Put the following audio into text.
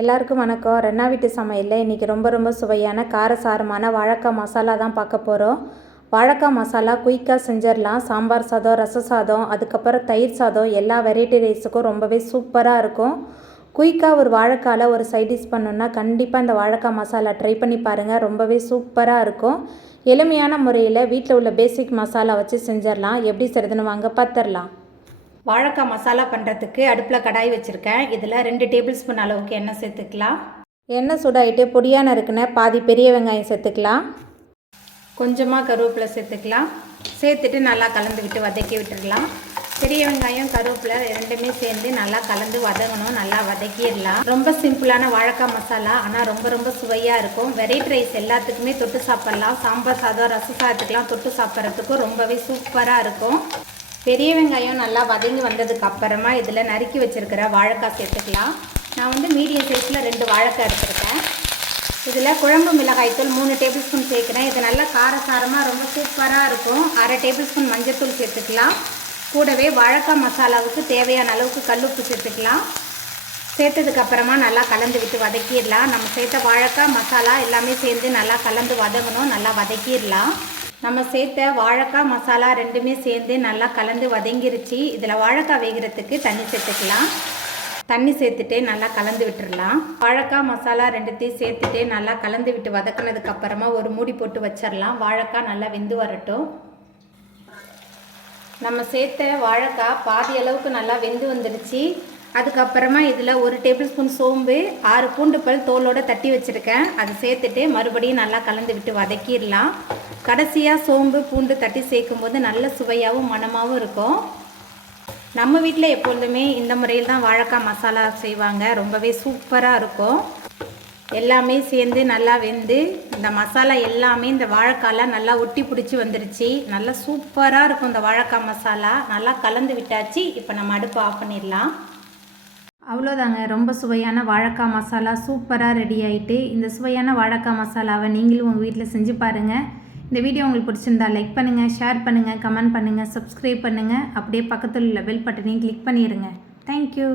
எல்லாருக்கும் வணக்கம். ரென்னா வீட்டு சமையலில் இன்றைக்கி ரொம்ப ரொம்ப சுவையான காரசாரமான வாழைக்காய் மசாலா தான் பார்க்க போகிறோம் வாழைக்காய் மசாலா குயிக்காக செஞ்சிடலாம் சாம்பார் சாதம் ரச சாதம் அதுக்கப்புறம் தயிர் சாதம் எல்லா வெரைட்டி ரைஸுக்கும் ரொம்பவே சூப்பராக இருக்கும். குயிக்காக ஒரு வாழைக்காயில் ஒரு சைட் டிஷ் பண்ணணுன்னா கண்டிப்பாக இந்த வாழைக்காய் மசாலா ட்ரை பண்ணி பாருங்கள் ரொம்பவே சூப்பராக இருக்கும். எளிமையான முறையில் வீட்டில் உள்ள பேசிக் மசாலா வச்சு செஞ்சிடலாம் எப்படி செய்கிறதுன்னு வாங்க பார்த்துடலாம் வாழைக்காய் மசாலா பண்ணுறதுக்கு அடுப்பில் கடாய் வச்சுருக்கேன். இதில் ரெண்டு டேபிள் ஸ்பூன் அளவுக்கு எண்ணெய் சேர்த்துக்கலாம். எண்ணெய் சூடாகிட்டு பொடியான இருக்குன்னு பாதி பெரிய வெங்காயம் சேர்த்துக்கலாம். கொஞ்சமாக கருவேப்பிலை சேர்த்துக்கலாம். சேர்த்துட்டு நல்லா கலந்துக்கிட்டு வதக்கி விட்டுடலாம் பெரிய வெங்காயம் கருவேப்பிலை ரெண்டுமே சேர்ந்து நல்லா கலந்து வதங்கணும். நல்லா வதக்கிடலாம். ரொம்ப சிம்பிளான வாழைக்காய் மசாலா. ஆனால் ரொம்ப ரொம்ப சுவையாக இருக்கும். வெரைட்டி ரைஸ் எல்லாத்துக்குமே தொட்டு சாப்பிட்லாம். சாம்பார் சாதம் ரசம் சாதத்துக்கெலாம் தொட்டு சாப்பிட்றதுக்கும் ரொம்பவே சூப்பராக இருக்கும். பெரிய வெங்காயம் நல்லா வதங்கி வந்ததுக்கு அப்புறமா இதில் நறுக்கி வச்சுருக்கிற வாழைக்காய் சேர்த்துக்கலாம். நான் வந்து மீடியம் சைஸில் ரெண்டு வாழைக்காய் எடுத்துருக்கேன். இதில் குழம்பு மிளகாய்த்தூள் மூணு டேபிள் ஸ்பூன் சேர்க்குறேன். இது நல்லா காரசாரமாக ரொம்ப சூப்பராக இருக்கும். அரை டேபிள் ஸ்பூன் மஞ்சத்தூள் சேர்த்துக்கலாம். கூடவே வாழைக்காய் மசாலாவுக்கு தேவையான அளவுக்கு கல்லுப்பு சேர்த்துக்கலாம். சேர்த்ததுக்கப்புறமா நல்லா கலந்து விட்டு வதக்கிடலாம். நம்ம சேர்த்த வாழைக்காய் மசாலா எல்லாமே சேர்ந்து நல்லா கலந்து வதங்கணும். நல்லா வதக்கிடலாம். நம்ம சேர்த்த வாழைக்காய் மசாலா ரெண்டுமே சேர்ந்து நல்லா கலந்து வதங்கிருச்சு. இதில் வாழைக்காய் வேகிறதுக்கு தண்ணி சேர்த்துக்கலாம். தண்ணி சேர்த்துட்டு நல்லா கலந்து விட்டுடலாம் வாழைக்காய் மசாலா ரெண்டுத்தையும் சேர்த்துட்டு நல்லா கலந்து விட்டு வதக்கினதுக்கு அப்புறமா ஒரு மூடி போட்டு வச்சிடலாம் வாழைக்காய் நல்லா வெந்து வரட்டும். நம்ம சேர்த்த வாழைக்காய் பாதி அளவுக்கு நல்லா வெந்து வந்துடுச்சு. அதுக்கப்புறமா இதில் ஒரு டேபிள் ஸ்பூன் சோம்பு ஆறு பூண்டு பல் தோலோடு தட்டி வச்சுருக்கேன். அதை சேர்த்துட்டு மறுபடியும் நல்லா கலந்து விட்டு வதக்கிடலாம். கடைசியாக சோம்பு பூண்டு தட்டி சேர்க்கும் போது நல்ல சுவையாகவும் மணமாகவும் இருக்கும். நம்ம வீட்டில் எப்பொழுதுமே இந்த முறையில் தான் வாழைக்காய் மசாலா செய்வாங்க. ரொம்பவே சூப்பராக இருக்கும். எல்லாமே சேர்ந்து நல்லா வெந்து இந்த மசாலா எல்லாமே இந்த வாழைக்காயில் நல்லா ஒட்டி பிடிச்சி வந்துருச்சு. நல்லா சூப்பராக இருக்கும் இந்த வாழைக்காய் மசாலா. நல்லா கலந்து விட்டாச்சு. இப்போ நம்ம அடுப்பு ஆஃப் பண்ணிடலாம். அவ்வளோதாங்க. ரொம்ப சுவையான வாழைக்காய் மசாலா சூப்பராக ரெடி ஆகிட்டு இந்த சுவையான வாழைக்காய் மசாலாவை நீங்களும் உங்கள் வீட்டில் செஞ்சு பாருங்கள் இந்த வீடியோ உங்களுக்கு பிடிச்சிருந்தா லைக் பண்ணுங்கள் ஷேர் பண்ணுங்கள் கமெண்ட் பண்ணுங்கள் சப்ஸ்கிரைப் பண்ணுங்கள் அப்படியே பக்கத்தில் உள்ள பெல் பட்டனையும் கிளிக் பண்ணிடுங்க தேங்க்யூ